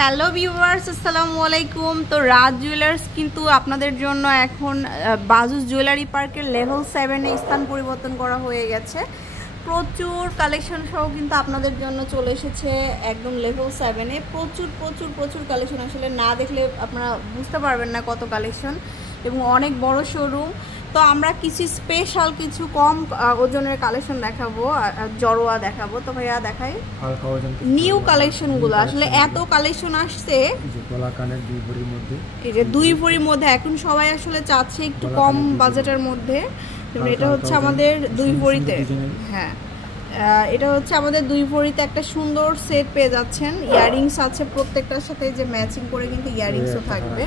Hello viewers, আসসালামু আলাইকুম। তো রাজ জুয়েলার্স কিন্তু আপনাদের জন্য এখন বাজুস জুয়েলারি পার্কের লেভেল 7-এ স্থান পরিবর্তন করা হয়ে গেছে। প্রচুর কালেকশন সহ কিন্তু আপনাদের জন্য চলে এসেছে একদম লেভেল 7-এ। প্রচুর প্রচুর প্রচুর কালেকশন, আসলে না দেখলে আপনারা বুঝতে পারবেন না কত কালেকশন, এবং অনেক বড় শোরুম। তো আমরা কিছু স্পেশাল কিছু কম ওজনের কালেকশন দেখাবো, জড়োয়া দেখাবো। তো ভাইয়া দেখাই নিউ কালেকশনগুলো। আসলে এত কালেকশন আসছে এই যে 2 ভরির মধ্যে, এখন সবাই আসলে চাচ্ছে একটু কম বাজেটের মধ্যে। এটা হচ্ছে আমাদের 2 ভরিতে, হ্যাঁ এটা হচ্ছে আমাদের 2 ভরিতে একটা সুন্দর সেট পেয়ে যাচ্ছেন। ইয়াররিংস আছে প্রত্যেকটার সাথে, যে ম্যাচিং করে কিন্তু ইয়াররিংসও থাকবে।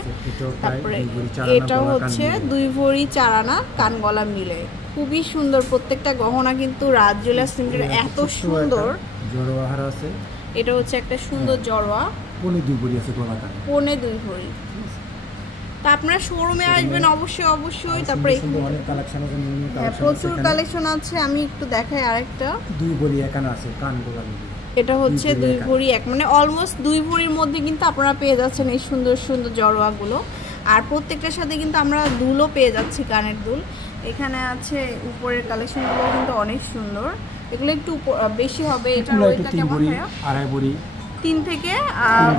তারপরে এটাও হচ্ছে 2 ভরি 4 আনা কান গলা মিলে, খুবই সুন্দর প্রত্যেকটা গহনা। কিন্তু রাজ জুয়েলার্স লিমিটেড এত সুন্দর জড়োয়া হার আছে। এটা হচ্ছে একটা সুন্দর জড়োয়া, পনে 2 ভরি আছে গলা কান, পনে 2 ভরি। তা আপনারা শোরুমে আসবেন অবশ্যই। তারপরে অনেক কালেকশন আছে, প্রচুর কালেকশন আছে। আমি একটু দেখাই আরেকটা 2 ভরি একান আছে কান গলা মিলে। এটা হচ্ছে 2 ভরি এক, মানে অলমোস্ট 2 ভরির মধ্যে কিন্তু আপনারা পেয়ে যাচ্ছেন এই সুন্দর সুন্দর জড়োয়াগুলো। আর প্রত্যেকটার সাথে কিন্তু আমরা দুলও পেয়ে যাচ্ছি, কানের দুল। এখানে আছে উপরের কালেকশনগুলো কিন্তু অনেক সুন্দর, এগুলো একটু বেশি হবে। এটা ওইটা কেমন হয়? 2.5 ভরি 3 থেকে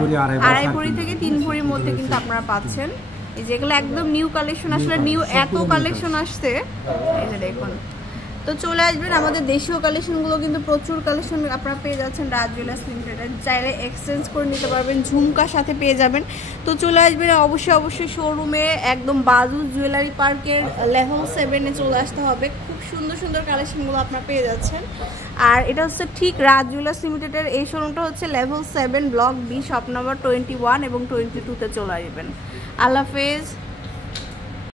2.5 ভরি থেকে 3 ভরির মধ্যে কিন্তু আপনারা পাচ্ছেন। এই যেগুলো একদম নিউ কালেকশন, আসলে নিউ এত কালেকশন আসছে, এই যে দেখুন। তো চলে আসবেন, আমাদের দেশীয় কালেকশনগুলো কিন্তু প্রচুর কালেকশন আপনারা পেয়ে যাচ্ছেন রাজ জুয়েলার্স লিমিটেড। চাইলে এক্সচেঞ্জ করে নিতে পারবেন, ঝুমকার সাথে পেয়ে যাবেন। তো চলে আসবেন অবশ্যই শোরুমে, একদম বাজুস জুয়েলারি পার্কের লেভেল 7-এ চলে আসতে হবে। খুব সুন্দর সুন্দর কালেকশনগুলো আপনারা পেয়ে যাচ্ছেন। আর এটা হচ্ছে ঠিক রাজ জুয়েলার্স লিমিটেডের এই শোরুমটা হচ্ছে level 7 block B, shop number 21 এবং 22-তে চলে আসবেন। আল্লাহ হাফেজ।